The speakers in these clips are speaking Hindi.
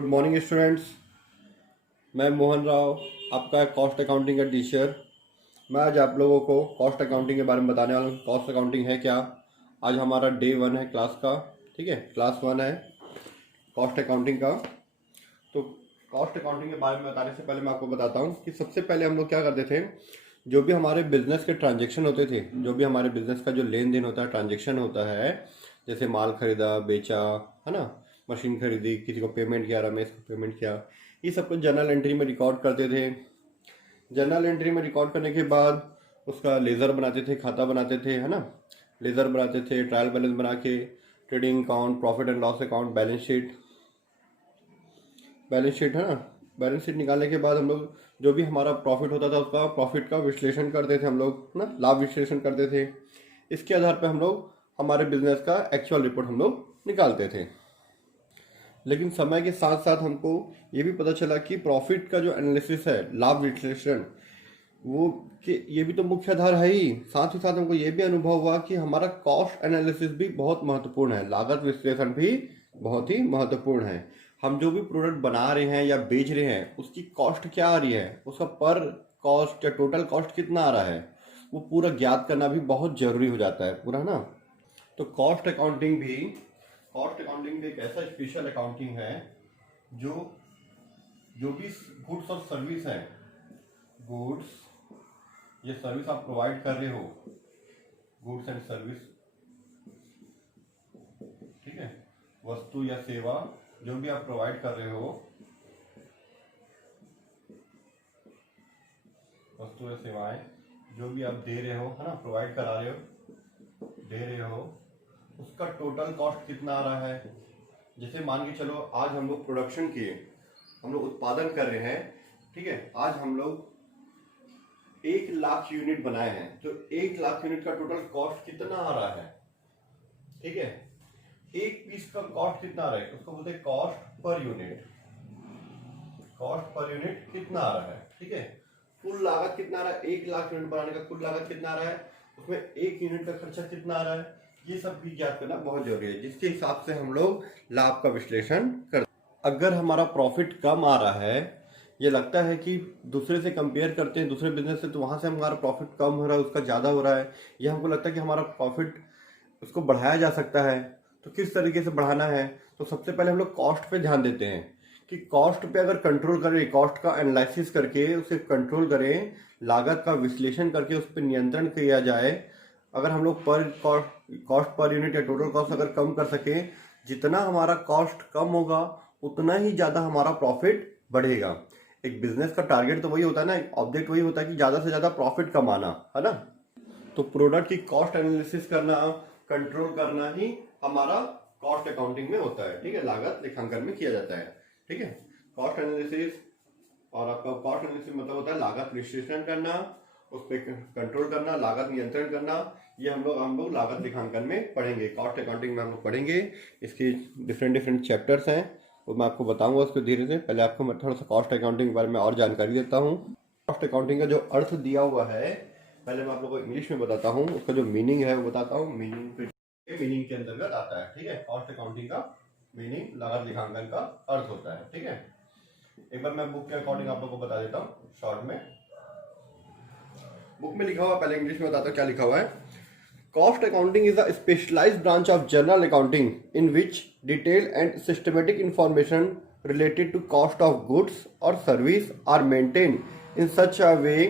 Good morning students. मैं मोहन राव, आपका कॉस्ट अकाउंटिंग का टीचर। मैं आज आप लोगों को कॉस्ट अकाउंटिंग के बारे में बताने वाला हूँ। कॉस्ट अकाउंटिंग है क्या। आज हमारा डे 1 है क्लास का। ठीक है, क्लास 1 है कॉस्ट अकाउंटिंग का। तो कॉस्ट अकाउंटिंग के बारे में बताने से पहले मैं आपको बताता हूँ कि सबसे पहले हम लोग क्या करते थे। जो भी हमारे बिजनेस के ट्रांजेक्शन होते थे, जो भी हमारे बिजनेस का जो लेन देन होता है, ट्रांजेक्शन होता है, जैसे माल खरीदा बेचा, है ना, मशीन खरीदी, किसी को पेमेंट किया, रमेश को पेमेंट किया, ये सब कुछ जर्नल एंट्री में रिकॉर्ड करते थे। जर्नल एंट्री में रिकॉर्ड करने के बाद उसका लेज़र बनाते थे, खाता बनाते थे, है ना, लेज़र बनाते थे, ट्रायल बैलेंस बना के, trading account, profit and loss account, balance sheet है ना। बैलेंस शीट निकालने के बाद हम लोग जो भी हमारा प्रॉफिट होता था उसका प्रॉफिट का विश्लेषण करते थे, हम लोग ना लाभ विश्लेषण करते थे। इसके आधार पर हम लोग हमारे बिजनेस का एक्चुअल रिपोर्ट हम लोग निकालते थे। लेकिन समय के साथ साथ हमको ये भी पता चला कि प्रॉफिट का जो एनालिसिस है, लाभ विश्लेषण, वो कि ये भी तो मुख्य आधार है ही। साथ ही साथ हमको ये भी अनुभव हुआ कि हमारा कॉस्ट एनालिसिस भी बहुत महत्वपूर्ण है, लागत विश्लेषण भी बहुत ही महत्वपूर्ण है। हम जो भी प्रोडक्ट बना रहे हैं या बेच रहे हैं उसकी कॉस्ट क्या आ रही है, उसका पर कॉस्ट या टोटल कॉस्ट कितना आ रहा है, वो पूरा ज्ञात करना भी बहुत जरूरी हो जाता है पूरा ना। तो कॉस्ट अकाउंटिंग भी एक ऐसा स्पेशल अकाउंटिंग है जो जो भी गुड्स और सर्विस है, गुड्स ये सर्विस आप प्रोवाइड कर रहे हो, गुड्स एंड सर्विस, ठीक है, वस्तु या सेवा जो भी आप प्रोवाइड कर रहे हो, वस्तु या सेवाएं जो भी आप दे रहे हो, है ना, प्रोवाइड करा रहे हो, दे रहे हो, उसका टोटल कॉस्ट कितना आ रहा है। जैसे मान के चलो आज हम लोग प्रोडक्शन किए, हम लोग उत्पादन कर रहे हैं, ठीक है, आज हम लोग 1 लाख यूनिट बनाए हैं, तो 1 लाख यूनिट का टोटल कॉस्ट कितना आ रहा है, ठीक है। एक पीस का कॉस्ट कितना आ रहा है उसको बोलते हैं cost per unit. Cost per unit कितना आ रहा है, ठीक है। कुल लागत कितना आ रहा है, 1 लाख यूनिट बनाने का कुल लागत कितना आ रहा है, उसमें 1 यूनिट का खर्चा कितना आ रहा है, ये सब भी ज्ञात करना बहुत जरूरी है, जिसके हिसाब से हम लोग लाभ का विश्लेषण कर। अगर हमारा प्रॉफिट कम आ रहा है, ये लगता है कि दूसरे से कंपेयर करते हैं, दूसरे बिजनेस से, तो वहां से हमारा प्रॉफिट कम हो रहा है, उसका ज़्यादा हो रहा है, ये हमको लगता है कि हमारा प्रॉफिट उसको बढ़ाया जा सकता है, तो किस तरीके से बढ़ाना है। तो सबसे पहले हम लोग कॉस्ट पे ध्यान देते हैं कि कॉस्ट पे अगर कंट्रोल करें, कॉस्ट का एनालिसिस करके उसे कंट्रोल करें, लागत का विश्लेषण करके उस पर नियंत्रण किया जाए। अगर हम लोग पर कॉस्ट पर यूनिट या टोटल कॉस्ट अगर कम कर सकें, जितना हमारा कॉस्ट कम होगा उतना ही ज़्यादा हमारा प्रॉफिट बढ़ेगा। एक बिजनेस का टारगेट तो वही होता है ना, एक ऑब्जेक्ट वही होता है कि ज़्यादा से ज़्यादा प्रॉफिट कमाना, है ना। तो प्रोडक्ट की कॉस्ट एनालिसिस करना, कंट्रोल करना ही हमारा कॉस्ट अकाउंटिंग में होता है, ठीक है, लागत लेखांकन में किया जाता है, ठीक है। कॉस्ट एनालिसिस और आपका कॉस्ट एनालिसिस मतलब होता है लागत विश्लेषण करना, उस पर कंट्रोल करना, लागत नियंत्रण करना। ये हम लोग लागत लेखांकन में पढ़ेंगे, कॉस्ट अकाउंटिंग में हम लोग पढ़ेंगे। इसके डिफरेंट चैप्टर्स हैं, वो मैं आपको बताऊंगा उसको धीरे से। पहले आपको मैं थोड़ा सा कॉस्ट अकाउंटिंग के बारे में और जानकारी देता हूँ। कॉस्ट अकाउंटिंग का जो अर्थ दिया हुआ है, पहले मैं आप लोगों को इंग्लिश में बताता हूँ, उसका जो मीनिंग है वो बताता हूँ। मीनिंग के अंतर्गत आता है, ठीक है। कॉस्ट अकाउंटिंग का मीनिंग लागत लेखांकन का अर्थ होता है, ठीक है। एक बार मैं बुक के अकॉर्डिंग आप लोगों को बता देता हूँ शॉर्ट में। बुक में लिखा हुआ, पहले इंग्लिश में बताता हूँ क्या लिखा हुआ है। Cost accounting is a specialized branch of general accounting in which detailed and systematic information related to cost of goods or service are maintained in such a way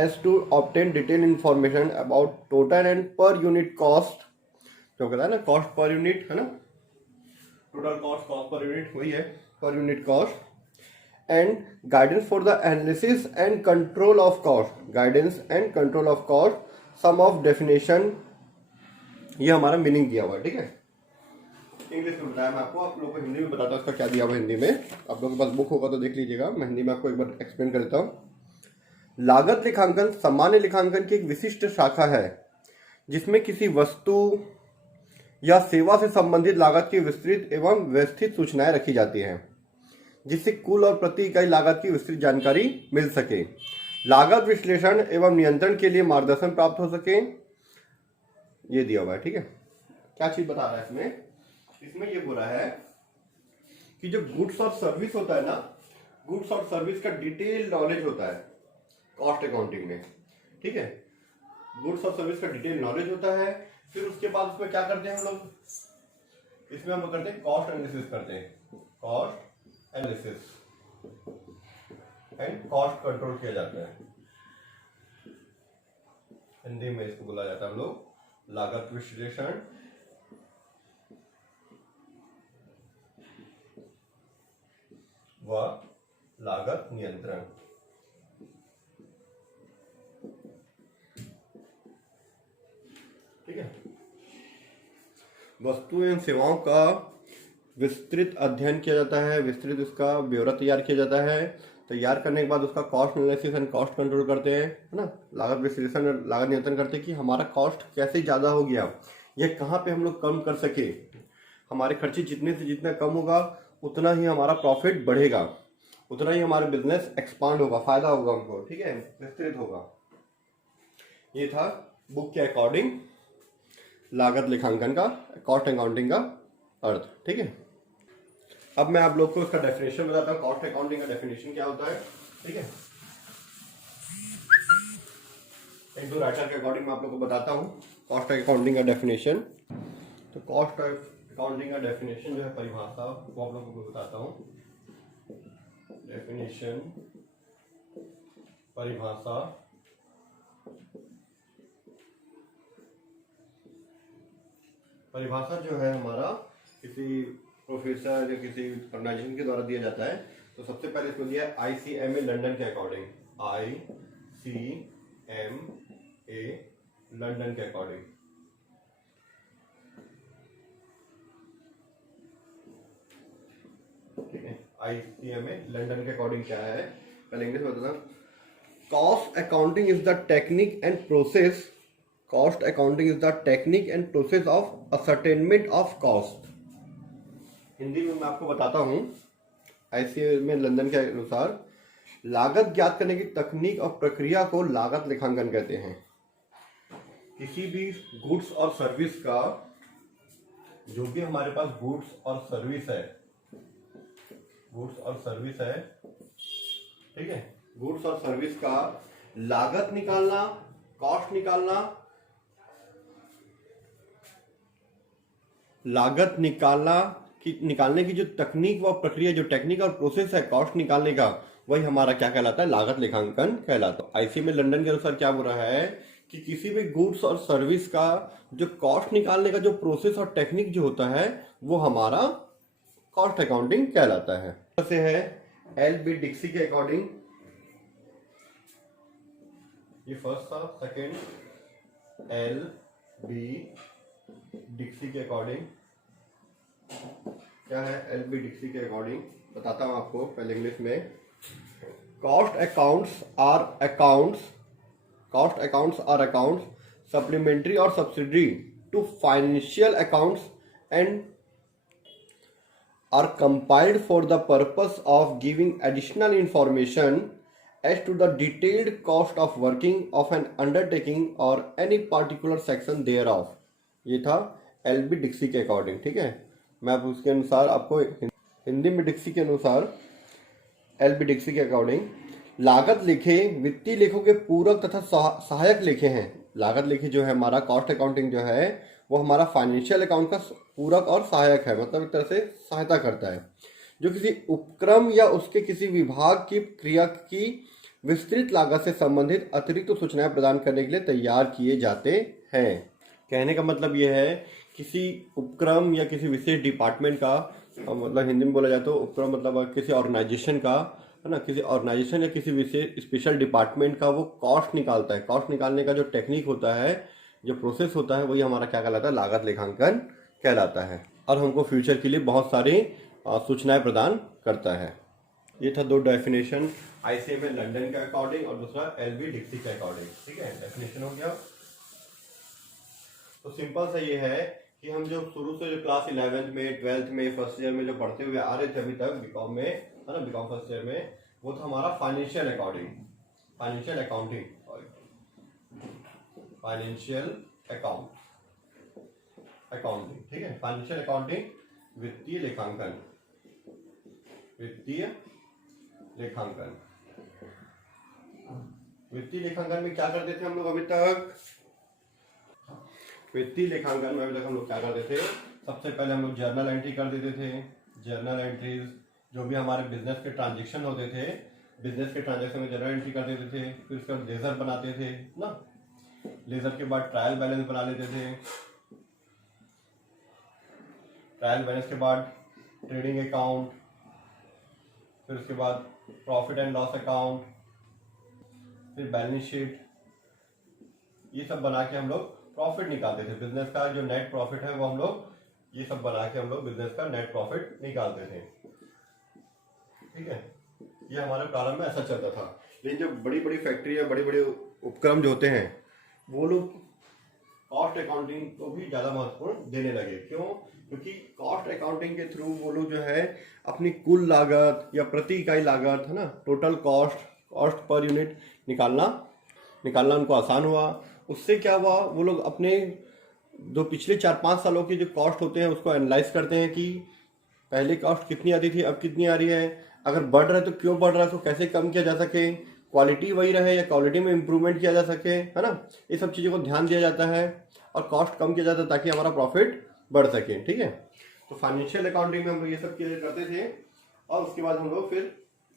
as to obtain detailed information about total and per unit cost। जो कहता है ना कॉस्ट पर यूनिट, है ना, total cost, cost per unit वही है, per unit cost. And guidance for the analysis and control of cost, guidance and control of cost, some of definition, ये हमारा मीनिंग दिया हुआ है, ठीक है। इंग्लिश में बताया मैं आपको, आप लोगों को हिंदी में बताता हूँ उसका क्या दिया हुआ है हिंदी में। आप लोगों के पास बुक होगा तो देख लीजिएगा, मैं हिंदी में आपको एक बार एक्सप्लेन कर देता हूँ। लागत लेखांकन सामान्य लेखांकन की एक विशिष्ट शाखा है जिसमें किसी वस्तु या सेवा से संबंधित लागत की विस्तृत एवं व्यवस्थित सूचनाएं रखी जाती हैं, जिससे कुल और प्रति इकाई लागत की विस्तृत जानकारी मिल सके, लागत विश्लेषण एवं नियंत्रण के लिए मार्गदर्शन प्राप्त हो सके। ये दिया हुआ है, ठीक है। क्या चीज बता रहा है इसमें ये बोल रहा है कि जो गुड्स और सर्विस होता है ना, गुड्स और सर्विस का डिटेल नॉलेज होता है कॉस्ट अकाउंटिंग में, ठीक है। गुड्स और सर्विस का डिटेल नॉलेज होता है। फिर उसके बाद उसमें क्या करते हैं हम लोग, इसमें हम करते हैं कॉस्ट एनालिसिस करते हैं, cost analysis and cost control किया जाता है। हिंदी में इसको बोला जाता है हम लोग लागत विश्लेषण व लागत नियंत्रण। ठीक है। वस्तुओं एवं सेवाओं का विस्तृत अध्ययन किया जाता है, विस्तृत उसका ब्यौरा तैयार किया जाता है। तैयार करने के बाद उसका cost analysis and cost control करते हैं, है ना, लागत विश्लेषण और लागत नियंत्रण करते हैं कि हमारा कॉस्ट कैसे ज़्यादा हो गया, यह कहाँ पे हम लोग कम कर सके। हमारे खर्चे जितने से जितना कम होगा उतना ही हमारा प्रॉफिट बढ़ेगा, उतना ही हमारा बिजनेस एक्सपांड होगा, फायदा होगा हमको, ठीक है, विस्तृत होगा। ये था बुक के अकॉर्डिंग लागत लेखांकन का, कॉस्ट अकाउंटिंग का अर्थ, ठीक है। अब मैं आप लोग को इसका डेफिनेशन बताता हूँ, कॉस्ट अकाउंटिंग का डेफिनेशन क्या होता है, ठीक है। एक दो राइटर के अकॉर्डिंग मैं आप लोग को बताता हूँ कॉस्ट अकाउंटिंग का डेफिनेशन। तो कॉस्ट अकाउंटिंग का डेफिनेशन जो है, परिभाषा, वो आप लोगों को बताता हूँ। डेफिनेशन, परिभाषा, परिभाषा जो है हमारा किसी प्रोफेसर या किसी ऑर्गेनाइजेशन के द्वारा दिया जाता है। तो सबसे पहले इसको दिया ICMA लंदन के अकॉर्डिंग, ICMA लंदन के अकॉर्डिंग। ठीक है, ICMA लंदन के अकॉर्डिंग क्या है, पहले इंग्लिश में बताता हूँ। Cost accounting is the technique and process, cost accounting is the technique and process of ascertainment of cost. Hindi में मैं आपको बताता हूँ, ICMA लंदन के अनुसार लागत ज्ञात करने की तकनीक और प्रक्रिया को लागत लेखांकन कहते हैं। किसी भी गुड्स और सर्विस का, जो भी हमारे पास गुड्स और सर्विस है, गुड्स और सर्विस है, ठीक है, गुड्स और सर्विस का लागत निकालना, कॉस्ट निकालना, लागत निकालने की जो तकनीक व प्रक्रिया, जो टेक्निक और प्रोसेस है कॉस्ट निकालने का, वही हमारा क्या कहलाता है, लागत लेखांकन कहलाता है। ICMA लंदन के अनुसार क्या बोल रहा है कि किसी भी गुड्स और सर्विस का जो कॉस्ट निकालने का जो प्रोसेस और टेक्निक जो होता है, वो हमारा कॉस्ट अकाउंटिंग कहलाता है। जैसे है LB डिक्सी के अकॉर्डिंग, ये फर्स्ट था, सेकंड LB डिक्सी के अकॉर्डिंग क्या है, LB डिक्सी के अकॉर्डिंग बताता हूं आपको, पहले इंग्लिश में। Cost accounts are accounts supplementary और subsidiary to financial accounts and are compiled for the purpose of giving additional information as to the detailed cost of working of an undertaking or any particular section thereof। ये था LB डिक्सी के अकॉर्डिंग, ठीक है। मैं अब उसके अनुसार आपको हिंदी में डिक्सी के अनुसार, LB डिक्सी के अकॉर्डिंग, लागत लेखे वित्तीय लेखों के पूरक तथा सहायक लेखे हैं। लागत लेखे जो है हमारा कॉस्ट अकाउंटिंग जो है, वो हमारा फाइनेंशियल अकाउंट का पूरक और सहायक है, मतलब एक तरह से सहायता करता है, जो किसी उपक्रम या उसके किसी विभाग की क्रिया की विस्तृत लागत से संबंधित अतिरिक्त सूचनाएं प्रदान करने के लिए तैयार किए जाते हैं। कहने का मतलब यह है, किसी उपक्रम या किसी विशेष डिपार्टमेंट का, मतलब हिंदी में बोला जाए तो उपक्रम मतलब किसी ऑर्गेनाइजेशन का, है ना, किसी ऑर्गेनाइजेशन या किसी विशेष स्पेशल डिपार्टमेंट का वो कॉस्ट निकालता है। कॉस्ट निकालने का जो टेक्निक होता है, जो प्रोसेस होता है, वही हमारा क्या कहलाता है, लागत लेखांकन कहलाता है, और हमको फ्यूचर के लिए बहुत सारी सूचनाएं प्रदान करता है। ये था दो डेफिनेशन, ICMA लंदन के अकॉर्डिंग और दूसरा LB डिक्सी के अकॉर्डिंग, ठीक है। डेफिनेशन हो गया। तो सिंपल सा ये है कि हम जो शुरू से जो क्लास 11th में, 12th में, फर्स्ट ईयर में जो पढ़ते हुए आ रहे थे अभी तक बीकॉम में, है ना, बीकॉम फर्स्ट ईयर में, वो था हमारा financial accounting, financial accounting, financial accounting, ठीक है। फाइनेंशियल अकाउंटिंग, वित्तीय लेखांकन, वित्तीय लेखांकन। वित्तीय लेखांकन में क्या करते थे हम लोग अभी तक? वित्तीय लेखांकन में अभी तक हम लोग क्या करते थे? सबसे पहले हम लोग जर्नल एंट्री कर देते थे। जर्नल एंट्रीज, जो भी हमारे बिजनेस के ट्रांजेक्शन होते थे, बिजनेस के ट्रांजेक्शन में जर्नल एंट्री कर देते थे। फिर उसके बाद लेजर बनाते थे ना, लेजर के बाद ट्रायल बैलेंस बना लेते थे। ट्रायल बैलेंस के बाद ट्रेडिंग अकाउंट, फिर उसके बाद प्रॉफिट एंड लॉस अकाउंट, फिर बैलेंस शीट, ये सब बना के हम लोग प्रॉफिट निकालते थे। बिजनेस का जो नेट प्रॉफिट है वो हम लोग ये सब बना के हम लोग बिजनेस का नेट प्रॉफिट निकालते थे। ठीक है, ये हमारे प्रारंभ में ऐसा चलता था। लेकिन जब बड़ी बड़ी फैक्ट्री या बड़े बड़े उपक्रम जो होते हैं वो लोग कॉस्ट अकाउंटिंग को भी ज़्यादा महत्वपूर्ण देने लगे। क्यों? क्योंकि कॉस्ट अकाउंटिंग के थ्रू वो लोग जो है अपनी कुल लागत या प्रति इकाई लागत है ना, टोटल कॉस्ट पर यूनिट निकालना उनको आसान हुआ। उससे क्या हुआ, वो लोग अपने जो पिछले 4-5 सालों के जो कॉस्ट होते हैं उसको एनालाइज करते हैं कि पहले कॉस्ट कितनी आती थी, अब कितनी आ रही है, अगर बढ़ रहा है तो क्यों बढ़ रहा है, तो कैसे कम किया जा सके, क्वालिटी वही रहे या क्वालिटी में इम्प्रूवमेंट किया जा सके, है ना। ये सब चीज़ों को ध्यान दिया जाता है और कॉस्ट कम किया जाता है ताकि हमारा प्रॉफिट बढ़ सके। ठीक है, तो फाइनेंशियल अकाउंटिंग में हम लोग ये सब चीज़ें करते थे। और उसके बाद हम लोग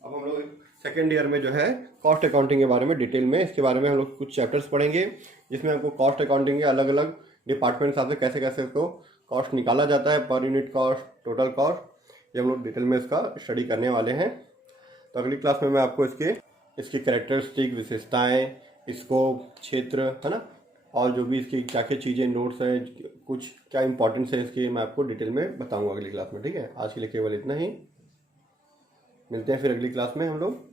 अब हम लोग सेकेंड ईयर में जो है कॉस्ट अकाउंटिंग के बारे में डिटेल में, इसके बारे में हम लोग कुछ चैप्टर्स पढ़ेंगे जिसमें हमको कॉस्ट अकाउंटिंग के अलग अलग डिपार्टमेंट हिसाब से कैसे कैसे उसको कॉस्ट निकाला जाता है, per unit cost, total cost, ये हम लोग डिटेल में इसका स्टडी करने वाले हैं। तो अगली क्लास में मैं आपको इसकी कैरेक्टरिस्टिक, विशेषताएं, स्कोप, क्षेत्र, है ना, और जो भी इसकी क्या क्या चीज़ें, नोट्स हैं, कुछ क्या इंपॉर्टेंस है इसकी, मैं आपको डिटेल में बताऊंगा अगली क्लास में। ठीक है, आज के लिए केवल इतना ही, मिलते हैं फिर अगली क्लास में हम लोग।